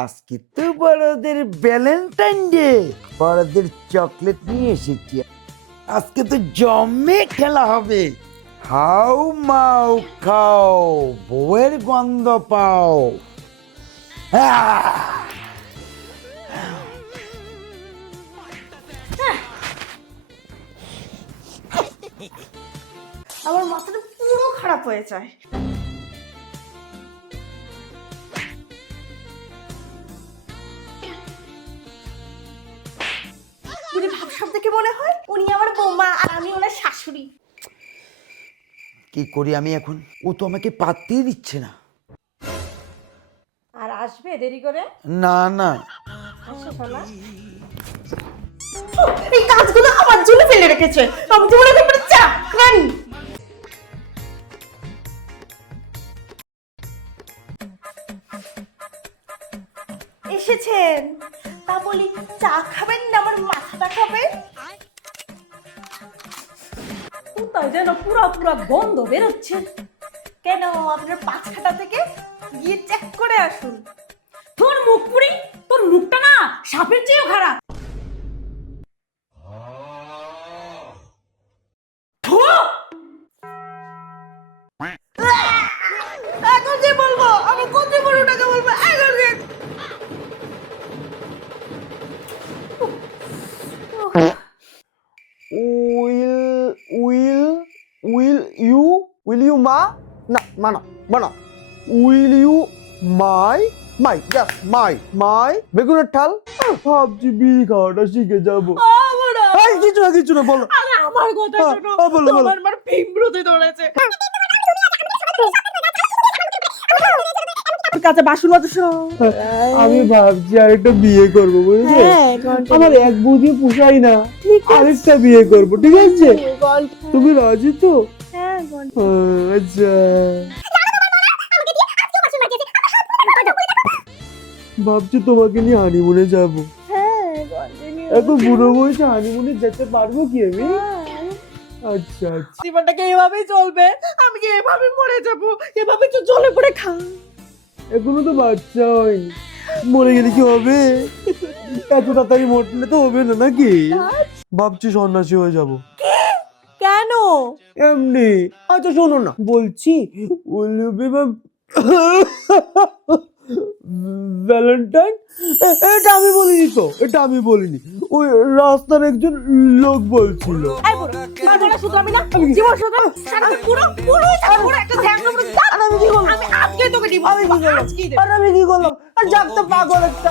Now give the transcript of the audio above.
আজকে তো বড়দের ভ্যালেন্টাইন ডে, বড়দের চকলেট নিয়ে এসেছি। আজকে তো জমে খেলা হবে। হাউ মাউ খাও, বউয়ের গন্ধ পাও। আহ! আমার মাথাটা পুরো খারাপ হয়ে যায়। উনি ভাবসাব দেখে মনে হয় উনি আমার বৌমা আর আমি ওনার শাশুড়ি। কি করি আমি এখন? ও তো আমাকে পাত্তেই দিচ্ছে না। আর আসবে দেরি করে? না না, আসো সোনা। এই কাজগুলো আমার জন্য ফেলে রেখেছে। আমি তোমার ব্যাপারে চাকরানি। এসেছেন, তা বলি চা খাবেন না আমার মাথাটা খাবেন? কোথায় যেন পুরা পুরা গন্ধ বেরোচ্ছে। কেন, আপনার পাছাটা থেকে গিয়ে চেক করে আসুন। তোর মুখ পুরি, তোর মুখটা না সাপের চেয়েও খারাপ। থু! এখন যে বলবো, আমি কত বড় টাকা বলবো এখন যে। Will you ma? Na, mana, mana. Will you my? Yes, my. বেগুনের ঠাল? ভাবছি বিড়ি খাওয়াটা শিখে যাবো। এই কিছু না বলো। আরে আমার কথা শোনো, বলো। তোমার মার ভিমরুতে ধরেছে। কাছে বাসন মাজছো? আমি ভাবছি আরেকটা বিয়ে করবো, বুঝলে? আমার এক বুঝি পোষাই না, আরেকটা বিয়ে করবো, ঠিক আছে? তুমি রাজি তো? হ্যাঁ, আচ্ছা, ভাবছি তোমাকে নিয়ে হানিমুনে যাবো। এত বুড়ো বয়সে হানিমুনে যেতে পারবো কি আমি? আচ্ছা আচ্ছা, জীবনটাকে এভাবেই চলবে, আমি কি এভাবে মরে যাবো? এভাবে তো জলে পড়ে খা। এখনো তো বাচ্চা হয়নি, মরে গেলে কি হবে? এত তাড়াতাড়ি মরলে তো হবে না নাকি? ভাবছি সন্ন্যাসী হয়ে যাবো। কেন? এমনি। আচ্ছা শোনো না, বলছি ভ্যালেন্টাইন, এটা আমি বলিনি, ওই রাস্তার একজন লোক বলছিল। এই বুড়ো, তোমার গলা শুধরাবি না? জীবন শুধরাবি? সারাদিন পুরো একটা ধ্যান করে দাঁত। আমি কি করলাম? আমি আজকে তোকে ডিভোর্স দেব, আজকেই দেব। আর আমি কি করলাম? আর জাগতে পাগল একটা।